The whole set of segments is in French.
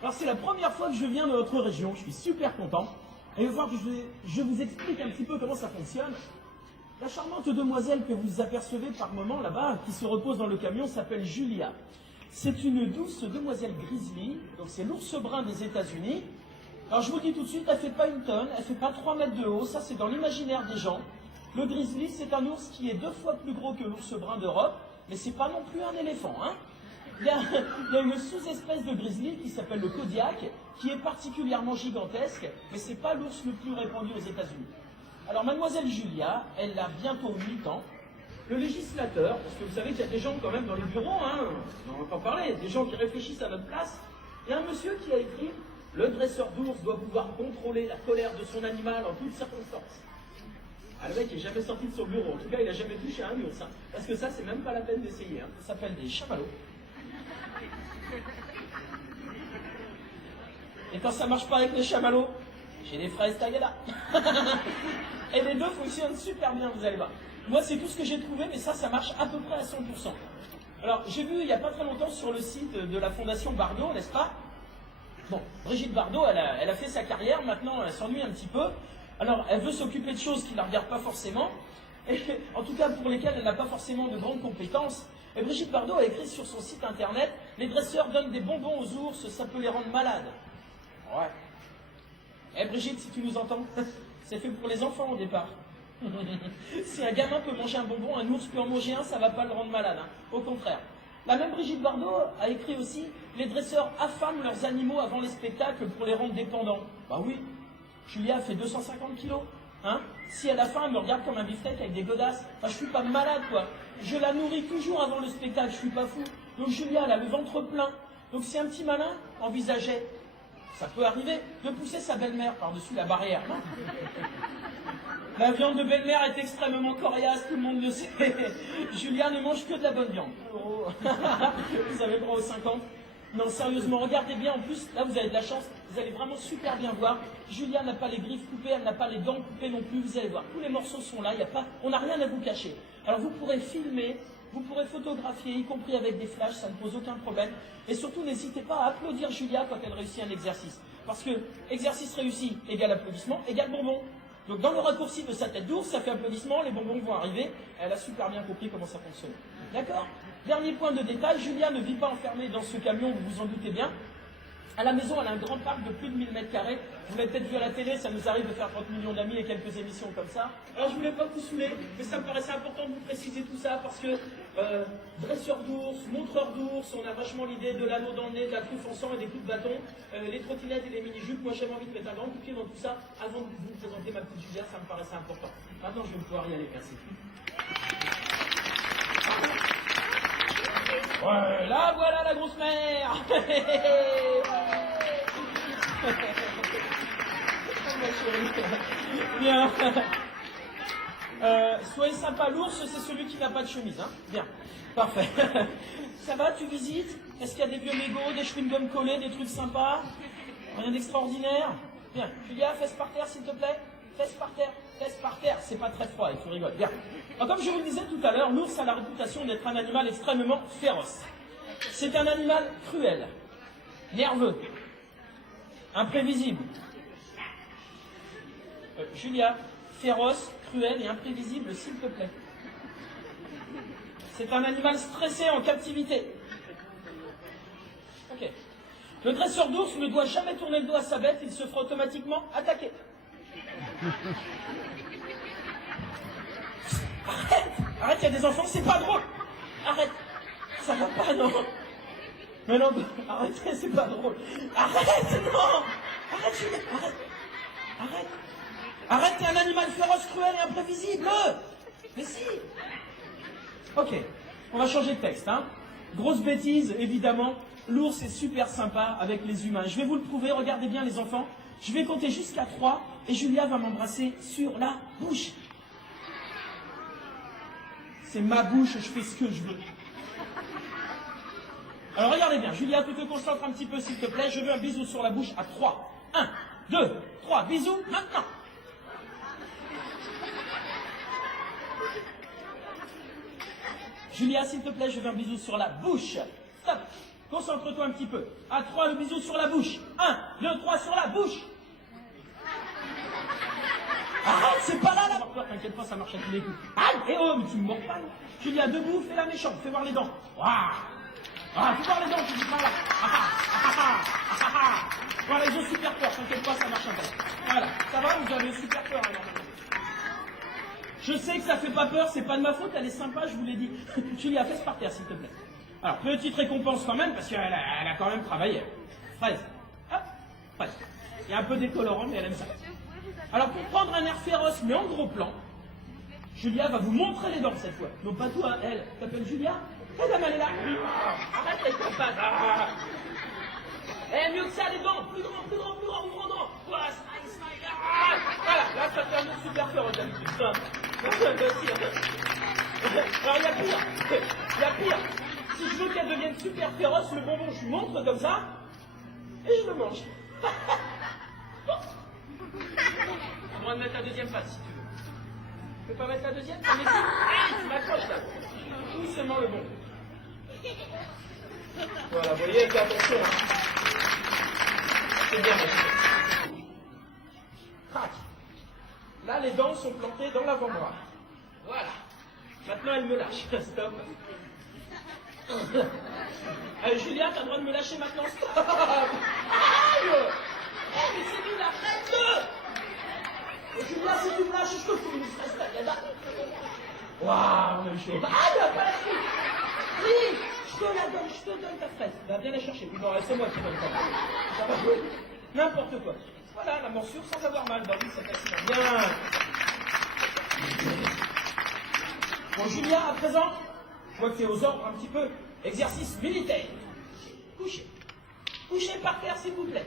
Alors c'est la première fois que je viens de notre région, je suis super content. Et il va falloir que je vous explique un petit peu comment ça fonctionne. La charmante demoiselle que vous apercevez par moment là-bas, qui se repose dans le camion, s'appelle Julia. C'est une douce demoiselle grizzly, donc c'est l'ours brun des États-Unis. Alors je vous dis tout de suite, elle fait pas une tonne, elle fait pas 3 mètres de haut, ça c'est dans l'imaginaire des gens. Le grizzly, c'est un ours qui est 2 fois plus gros que l'ours brun d'Europe, mais c'est pas non plus un éléphant, hein. Il y a une sous-espèce de grizzly qui s'appelle le Kodiak, qui est particulièrement gigantesque, mais c'est pas l'ours le plus répandu aux États-Unis. Alors mademoiselle Julia, elle a bientôt 8 ans. Le législateur, parce que vous savez qu'il y a des gens quand même dans les bureaux, hein, on va pas parler, des gens qui réfléchissent à notre place, il y a un monsieur qui a écrit « Le dresseur d'ours doit pouvoir contrôler la colère de son animal en toutes circonstances ». Ah, le mec n'est jamais sorti de son bureau, en tout cas il n'a jamais touché à un ours, hein, parce que ça c'est même pas la peine d'essayer, hein. Ça s'appelle des chamallows. Et quand ça marche pas avec les chamallows, j'ai des fraises Tagada. Et les deux fonctionnent super bien, vous allez voir. Moi, c'est tout ce que j'ai trouvé, mais ça marche à peu près à 100%. Alors, j'ai vu il n'y a pas très longtemps sur le site de la Fondation Bardot, n'est-ce pas? Bon, Brigitte Bardot, elle a fait sa carrière, maintenant elle s'ennuie un petit peu. Alors, elle veut s'occuper de choses qui ne la regardent pas forcément, et en tout cas pour lesquelles elle n'a pas forcément de grandes compétences. Et Brigitte Bardot a écrit sur son site internet « Les dresseurs donnent des bonbons aux ours, ça peut les rendre malades. » Ouais. Eh Brigitte, si tu nous entends, c'est fait pour les enfants au départ. Si un gamin peut manger un bonbon, un ours peut en manger un, ça ne va pas le rendre malade, hein. Au contraire. La même Brigitte Bardot a écrit aussi « Les dresseurs affament leurs animaux avant les spectacles pour les rendre dépendants. » Bah oui, Julia fait 250 kilos. Hein, si elle a faim, elle me regarde comme un beefsteak avec des godasses. Enfin, je suis pas malade, quoi. Je la nourris toujours avant le spectacle, je suis pas fou. Donc Julia, elle a le ventre plein. Donc si un petit malin envisageait, ça peut arriver, de pousser sa belle-mère par-dessus la barrière. Non, la viande de belle-mère est extrêmement coriace, tout le monde le sait. Julia ne mange que de la bonne viande. Oh. Vous avez droit aux 50. Non, sérieusement, regardez bien, en plus, là vous avez de la chance, vous allez vraiment super bien voir. Julia n'a pas les griffes coupées, elle n'a pas les dents coupées non plus, vous allez voir, tous les morceaux sont là, on n'a rien à vous cacher. Alors vous pourrez filmer, vous pourrez photographier, y compris avec des flashs, ça ne pose aucun problème. Et surtout, n'hésitez pas à applaudir Julia quand elle réussit un exercice. Parce que exercice réussi égale applaudissement, égale bonbon. Donc dans le raccourci de sa tête d'ours, ça fait applaudissement, les bonbons vont arriver. Elle a super bien compris comment ça fonctionne. D'accord? Dernier point de détail, Julia ne vit pas enfermée dans ce camion, vous vous en doutez bien. À la maison, elle a un grand parc de plus de 1000 mètres carrés. Vous l'avez peut-être vu à la télé, ça nous arrive de faire 30 millions d'amis et quelques émissions comme ça. Alors je voulais pas vous saouler, mais ça me paraissait important de vous préciser tout ça parce que dresseur d'ours, montreur d'ours, on a vachement l'idée de l'anneau dans le nez, de la truffe en sang et des coups de bâton, les trottinettes et les mini-jupes. Moi j'avais envie de mettre un grand coup de pied dans tout ça avant de vous présenter ma petite Julia, ça me paraissait important. Maintenant je vais pouvoir y aller, merci. Ouais, là voilà la grosse mère. Bien. Soyez sympa, l'ours, c'est celui qui n'a pas de chemise, hein. Bien, parfait. Ça va, tu visites? Est-ce qu'il y a des vieux mégots, des chewing-gums collés, des trucs sympas? Rien d'extraordinaire? Bien. Julia, fesses par terre, s'il te plaît. Fesses par terre, c'est pas très froid, et tu rigoles. Bien. Alors, comme je vous le disais tout à l'heure, l'ours a la réputation d'être un animal extrêmement féroce. C'est un animal cruel, nerveux, imprévisible. Julia, féroce, cruel et imprévisible, s'il te plaît. C'est un animal stressé en captivité. Ok. Le dresseur d'ours ne doit jamais tourner le dos à sa bête, il se fera automatiquement attaquer. Arrête, il y a des enfants, c'est pas drôle. Arrête, ça va pas, non. Mais non, arrêtez, c'est pas drôle. Arrête, non. Arrête, Julia, arrête. Arrête, t'es un animal féroce, cruel et imprévisible. Mais si. Ok, on va changer de texte, hein. Grosse bêtise, évidemment. L'ours est super sympa avec les humains. Je vais vous le prouver, regardez bien les enfants. Je vais compter jusqu'à 3 et Julia va m'embrasser sur la bouche. C'est ma bouche, je fais ce que je veux. Alors regardez bien, Julia, tu te concentres un petit peu s'il te plaît. Je veux un bisou sur la bouche à 3. 1, 2, 3, bisous, maintenant. Julia, s'il te plaît, je veux un bisou sur la bouche. Stop. Concentre-toi un petit peu. À 3, le bisou sur la bouche. 1, 2, 3, sur la bouche. Arrête, c'est pas là, là. T'inquiète pas, ça marche à tous les coups. Aïe, et oh, mais tu me mords pas, là. Julia, debout, fais la méchante, fais voir les dents. Waouh. Ah, fais voir les dents, tu dis pas là. Voilà, ils ont super peur, t'inquiète pas, ça marche un peu. Voilà, ça va, vous avez super peur, alors. Je sais que ça fait pas peur, c'est pas de ma faute, elle est sympa, je vous l'ai dit. Julia, fais par terre, s'il te plaît. Alors, petite récompense quand même, parce qu'elle a quand même travaillé. Fraise. Hop, fraise. Il y a un peu décolorant, mais elle aime ça. Alors, pour prendre un air féroce, mais en gros plan, Julia va vous montrer les dents cette fois. Non, pas toi, elle. T'appelles Julia? Madame, elle est là. Arrête avec ta patte. Eh, mieux que ça, les dents. Plus grand, plus grand, plus grand, ouvrant dents. Voilà, smile, smile. Voilà, là, ça fait un autre super féroce d'habitude. Alors, il y a pire. Il y a pire. Si je veux qu'elle devienne super féroce, le bonbon, je lui montre comme ça, et je le mange. Bon. On va mettre la deuxième patte, si tu veux. Tu peux pas mettre la deuxième? Tu m'accroches, là. Doucement le bonbon. Voilà, vous voyez, faites attention. Hein. C'est bien, merci. Crac. Là, les dents sont plantées dans l'avant-bras. Voilà. Maintenant, elle me lâche. Stop. Julia, t'as le droit de me lâcher maintenant. Stop. Aïe. Oh, mais c'est nul, arrête-le. Julia, si tu me lâches, je te fous une stress, là. Waouh, mais chaud. Ah, il a pas la suite. Oui, je te donne ta fraise. Va bien la chercher. Oui, non, c'est moi qui donne ta fraise. Ça va jouer. N'importe quoi. Voilà, la morsure sans avoir mal. Bah oui, ça fait bien. Bon, Julia, à présent, je vois que tu es aux ordres un petit peu. Exercice militaire. Couchez. Couchez par terre, s'il vous plaît.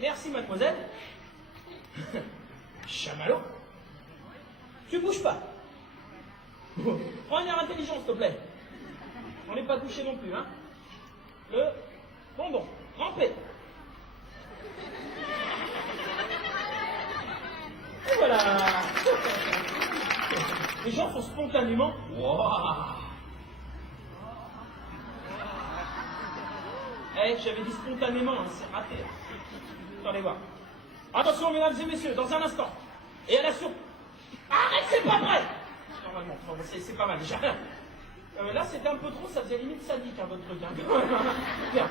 Merci, mademoiselle. Chamallow. Tu bouges pas. Prends une air intelligent, s'il te plaît. On n'est pas couché non plus, hein. Le bonbon. Rampé. Et voilà. Les gens font spontanément. Wow. Eh, j'avais dit spontanément, hein, c'est raté. Attendez voir. Attention, mesdames et messieurs, dans un instant. Et à la soupe. Arrête, c'est pas vrai. Normalement, c'est pas mal déjà. Là, c'était un peu trop, ça faisait limite sadique, hein, votre truc. Hein. Bien.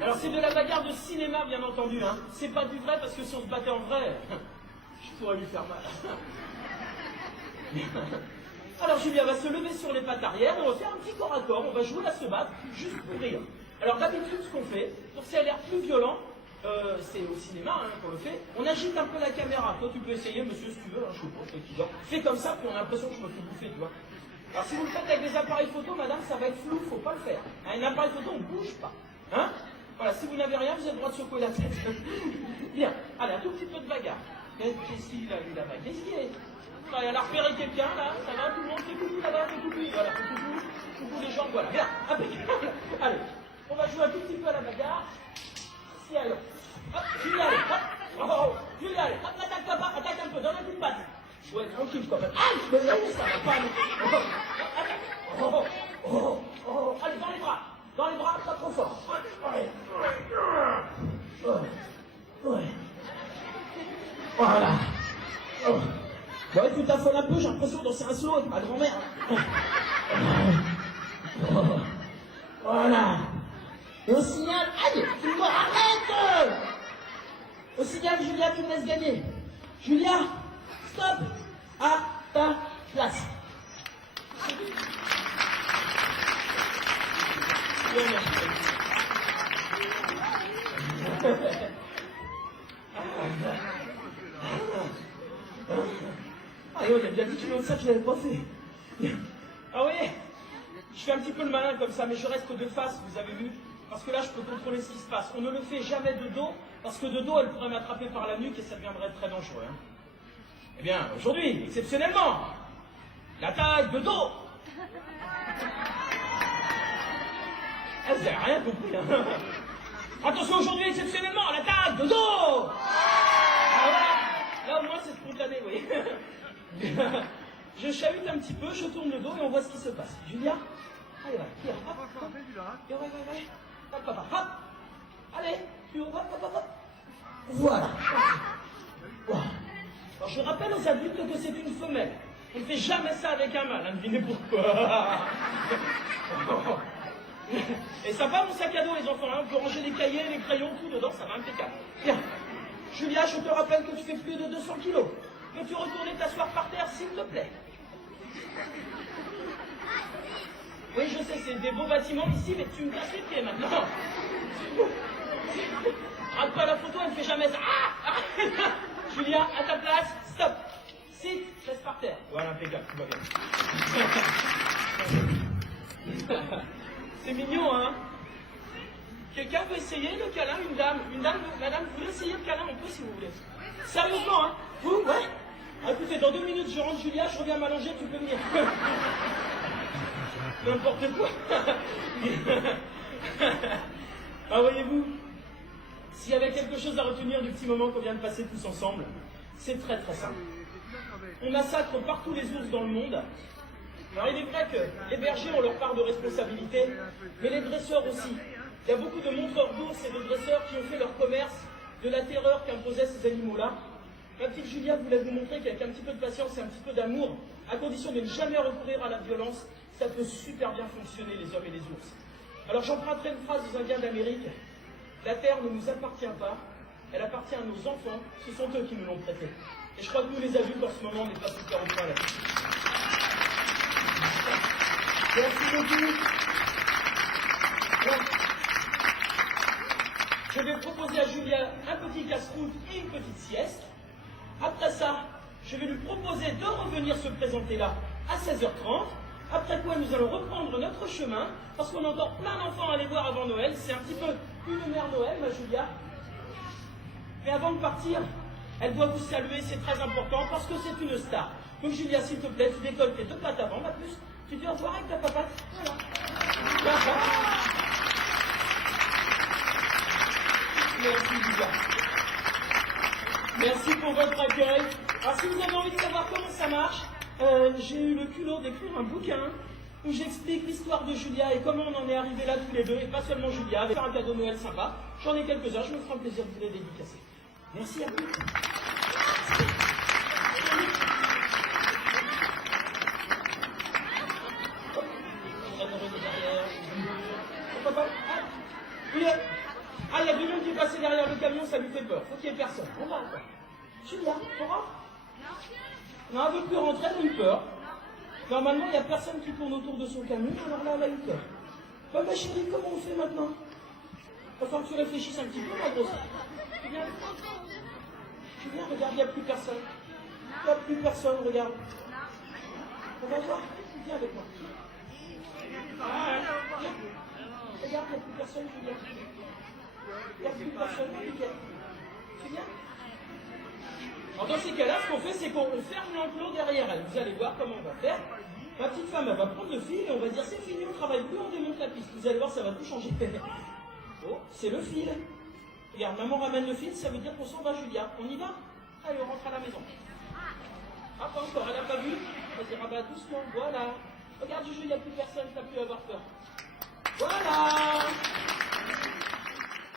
Alors, c'est de la bagarre de cinéma, bien entendu. Hein. C'est pas du vrai, parce que si on se battait en vrai, je pourrais lui faire mal. Alors, Julia va se lever sur les pattes arrière, on va faire un petit corps à corps, on va jouer à se battre, juste pour rire. Alors, d'habitude, ce qu'on fait, pour que ça ait l'air plus violent, c'est au cinéma hein, qu'on le fait, on agite un peu la caméra. Toi, tu peux essayer, monsieur, si tu veux, hein, je sais pas, c'est qui dort. Fais comme ça, puis on a l'impression que je me fais bouffer, tu vois. Alors, si vous le faites avec des appareils photo, madame, ça va être flou, faut pas le faire. Un appareil photo, on bouge pas. Hein? Voilà, si vous n'avez rien, vous avez le droit de secouer la tête. Bien, allez, un tout petit peu de bagarre. Qu'est-ce qu'il a, lui, là-bas? Qu'est-ce qu'il est? Elle a repéré quelqu'un, là, ça va, tout le monde, fait coucou là-bas, fait coucou, voilà, fait coucou les jambes, voilà, bien, impeccable. Allez, on va jouer un tout petit peu à la bagarre. Si, allez, hop, Julia, allez, hop, oh, Julia, allez, hop, attaque pas, attaque un peu, donne un coup de patte. Ouais, tranquille, quand même. Aïe, mais là, ça va pas, mais... Allez, dans les bras, pas trop fort. Ouais. Voilà. Oh. Ouais, tu t'affoles un peu, j'ai l'impression de danser un slow avec ma grand-mère. Voilà. Et au signal, aïe, tu me arrête. Au signal, Julia, tu me laisses gagner. Julia, stop, à ta place. Ah oui, il a bien dit que ça, je l'avais pas fait. Ah oui, je fais un petit peu le malin comme ça, mais je reste de face, vous avez vu. Parce que là, je peux contrôler ce qui se passe. On ne le fait jamais de dos, parce que de dos, elle pourrait m'attraper par la nuque et ça deviendrait très dangereux. Hein. Eh bien, aujourd'hui, exceptionnellement, l'attaque de dos. Elle n'a rien compris. Hein. Attention, aujourd'hui, exceptionnellement, l'attaque de dos. Ah, voilà. Là, au moins, c'est spontané, vous voyez. Je chahute un petit peu, je tourne le dos et on voit ce qui se passe. Julia, Allez, va, tire, hop, hop. Tire, ouais. Hop, papa, hop. Allez, plus haut, hop. Voilà. Wow. Alors, je rappelle aux adultes que c'est une femelle. On ne fait jamais ça avec un mâle, hein, devinez pourquoi. Et ça va mon sac à dos, les enfants, hein, on peut ranger les cahiers, les crayons, tout dedans, ça va impeccable. Bien. Julia, je te rappelle que tu fais plus de 200 kilos. Peux-tu retourner t'asseoir par terre, s'il te plaît? Oui, je sais, c'est des beaux bâtiments ici, mais tu me casses les pieds maintenant. Rate pas la photo, elle ne fait jamais ça. Julia, à ta place, stop. Sit, laisse par terre. Voilà, impeccable, tout va bien. C'est mignon, hein? Quelqu'un veut essayer le câlin? Une dame, madame, vous voulez essayer le câlin? On peut si vous voulez. Sérieusement, hein? Vous? Ouais? Ah, écoutez, dans 2 minutes, je rentre Julia, je reviens m'allonger, tu peux venir. N'importe quoi. Ah, voyez-vous, s'il y avait quelque chose à retenir du petit moment qu'on vient de passer tous ensemble, c'est très très simple. On massacre partout les ours dans le monde. Alors il est vrai que les bergers ont leur part de responsabilité, mais les dresseurs aussi. Il y a beaucoup de montreurs d'ours et de dresseurs qui ont fait leur commerce de la terreur qu'imposaient ces animaux-là. Ma petite Julia voulait vous montrer qu'avec un petit peu de patience et un petit peu d'amour, à condition de ne jamais recourir à la violence, ça peut super bien fonctionner, les hommes et les ours. Alors j'emprunterai une phrase aux Indiens d'Amérique. La terre ne nous appartient pas, elle appartient à nos enfants, ce sont eux qui nous l'ont prêtée. Et je crois que nous les adultes en ce moment, on n'est pas super au point là-dessus. Merci beaucoup. Bon. Je vais proposer à Julia un petit casse-croûte et une petite sieste. Après ça, je vais lui proposer de revenir se présenter là à 16h30. Après quoi, nous allons reprendre notre chemin, parce qu'on a encore plein d'enfants à aller voir avant Noël. C'est un petit peu une mère Noël, ma Julia. Mais avant de partir, elle doit vous saluer, c'est très important, parce que c'est une star. Donc Julia, s'il te plaît, tu décolles tes 2 pattes avant, ma puce. Tu dis au revoir avec ta papate. Voilà. Merci Julia. Merci pour votre accueil. Alors si vous avez envie de savoir comment ça marche, j'ai eu le culot d'écrire un bouquin où j'explique l'histoire de Julia et comment on en est arrivé là tous les deux, et pas seulement Julia, avec un cadeau Noël sympa. J'en ai quelques-uns, je me ferai un plaisir de vous les dédicacer. Merci à vous. Ah, il y a du monde qui est passé derrière le camion, ça lui fait peur. Faut qu'il n'y ait personne. On va encore. Julia, tu rentres? Non, elle ne veut plus rentrer, elle a eu peur. Normalement, il n'y a personne qui tourne autour de son camion, alors là, elle a eu peur. Bah, ma chérie, comment on fait maintenant? Il va falloir que tu réfléchisses un petit peu, ma grosse. Tu viens, regarde, il n'y a plus personne. Il n'y a plus personne, regarde. On va voir. Viens avec moi. Ah, viens. Regarde, il n'y a plus personne, Julia. Il n'y a plus personne, nickel. Tu viens? Alors dans ces cas-là, ce qu'on fait, c'est qu'on ferme l'enclos derrière elle. Vous allez voir comment on va faire. Ma petite femme, elle va prendre le fil et on va dire c'est fini, on travaille plus, on démonte la piste. Vous allez voir, ça va tout changer. Oh, c'est le fil. Regarde, maman ramène le fil, ça veut dire qu'on s'en va, Julia. On y va? Allez, on rentre à la maison. Ah, pas encore, elle n'a pas vu. On va dire, ah bah doucement, voilà. Regarde, Juju, il n'y a plus personne, t'as plus à avoir peur. Voilà.